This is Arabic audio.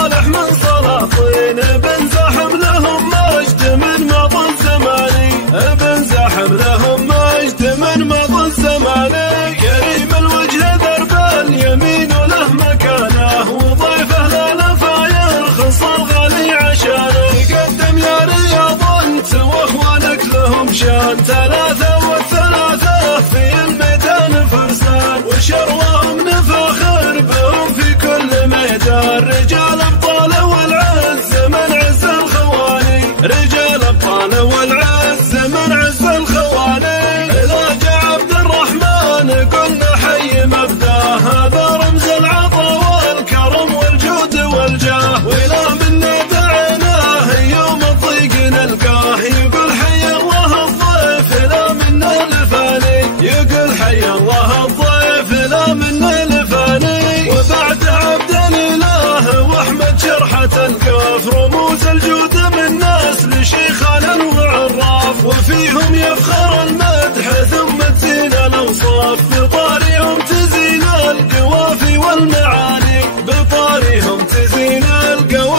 صالح من سلاطين، بن زاحم لهم مجد من ماضي الزماني، بن زاحم لهم مجد من ماضي الزماني. كريم الوجه درب اليمين وله مكانه، وضيفه لا نفع يرخص الغالي عشانه. قدم يا رياض انت واخوانك لهم شان، ثلاثة والثلاثة في الميدان فرسان، وشروهم نفاخر بهم في كل ميدان. رجال ابطال والعز من عز الخواني، رجال ابطال والعز من عز الخواني. إذا جاء عبد الرحمن قلنا حي مبداه، هذا رمز العطا والكرم والجود والجاه. وإلى منا دعيناه يوم الضيق نلقاه، يقول حي الله الضيف لا منا الفاني، يقول حي الله الضيف لا منا الفاني. وبعد عبد الاله واحمد شرحة الكاف، رموز الجود من نسل شيخان وعراف، وفيهم يفخر المدح ثم تزين الاوصاف. بطاريهم تزين القوافي والمعاني، بطاريهم تزين القوافي